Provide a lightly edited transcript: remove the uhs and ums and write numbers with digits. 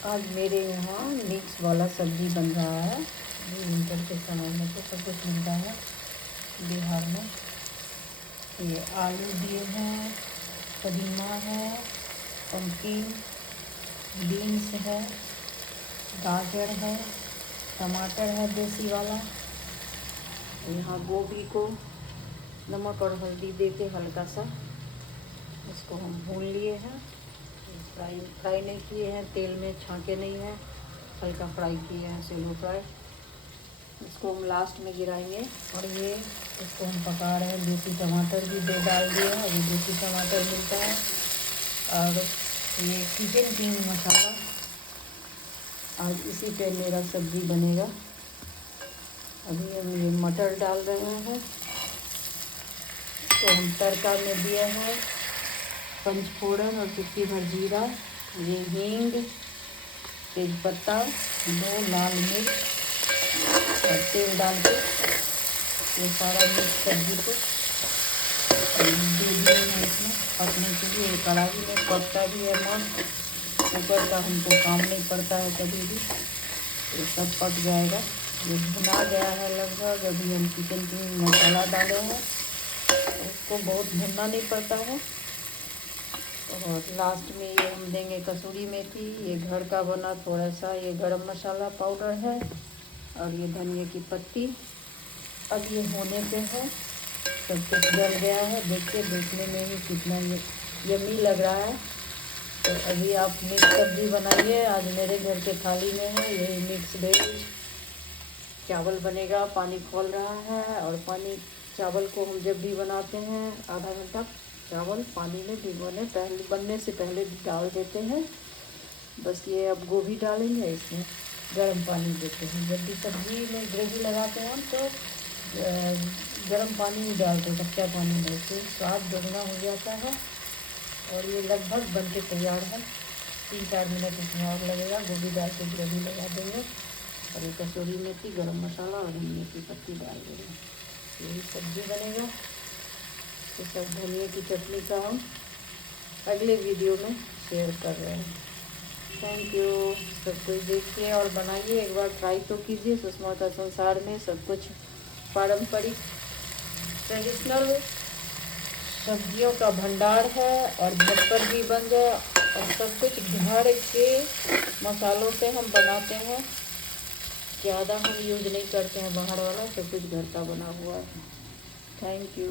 आज मेरे यहाँ मिक्स वाला सब्ज़ी बन रहा है। विंटर के समय में तो सब कुछ मिलता है बिहार में। ये आलू दिए हैं, कदीमा है, पम्पकिन, बीन्स है, गाजर है, टमाटर है देसी वाला। यहाँ गोभी को नमक और हल्दी दे के हल्का सा इसको हम भून लिए हैं। फ्राई नहीं किए हैं, तेल में छांके नहीं हैं, हल्का फ्राई किए हैं, सेलो फ्राई। इसको हम लास्ट में गिराएंगे। और ये इसको हम पका रहे हैं। देसी टमाटर भी दो डाल दिए हैं, अभी देसी टमाटर मिलता है। और ये किचन किंग मसाला, आज इसी पे मेरा सब्ज़ी बनेगा। अभी हम ये मटर डाल रहे हैं। तो हम तड़का में दिए हैं पंचफोड़न और चुटकी भर जीरा, ये हींग, तेज़पत्ता, 2 लाल मिर्च और तेल डाल के ये सारा मिक्स सब्ज़ी को दे दिए हैं इसमें पकने के लिए। कढ़ाई में पकता भी है मस्त, कुकर का हमको काम नहीं पड़ता है कभी भी। ये सब पक जाएगा। ये भुना गया है लगभग। अभी हम चिकन किंग मसाला डाले हैं, उसको बहुत भुनना नहीं पड़ता है। और लास्ट में ये हम देंगे कसूरी मेथी, ये घर का बना थोड़ा सा ये गरम मसाला पाउडर है, और ये धनिया की पत्ती। अब ये होने पे है, सब कुछ डल गया है। देखने में ही कितना यम्मी लग रहा है। तो अभी आप मिक्स सब्ज़ी बनाइए। आज मेरे घर के थाली में है यही मिक्स वेज चावल बनेगा। पानी खोल रहा है, और चावल को हम जब भी बनाते हैं आधा घंटा चावल पानी में भिगोने पहले बनने से पहले डाल देते हैं। बस ये अब गोभी डालेंगे, इसमें गर्म पानी देते हैं। जब भी सब्ज़ी में ग्रेवी लगाते हैं तो गर्म पानी नहीं डालते, कच्चा पानी डालते, स्वाद दोगुना हो जाता है। और ये लगभग बन के तैयार है। 3-4 मिनट इसमें और लगेगा। गोभी डाल के ग्रेवी लगा देंगे, और ये कसूरी मेथी, गरम मसाला और धनिया की पत्ती डाल देंगे। यही सब्ज़ी बनेगा। तो सब धनिया की चटनी का हम अगले वीडियो में शेयर कर रहे हैं। Thank you. सब कुछ देखिए और बनाइए, एक बार ट्राई तो कीजिए। सुषमा का संसार में सब कुछ पारंपरिक ट्रेडिशनल सब्जियों का भंडार है, और झटपट भी बन जाए। और सब कुछ घर के मसालों से हम बनाते हैं, ज़्यादा हम यूज नहीं करते हैं बाहर वाला, सब कुछ घर का बना हुआ है। Thank you.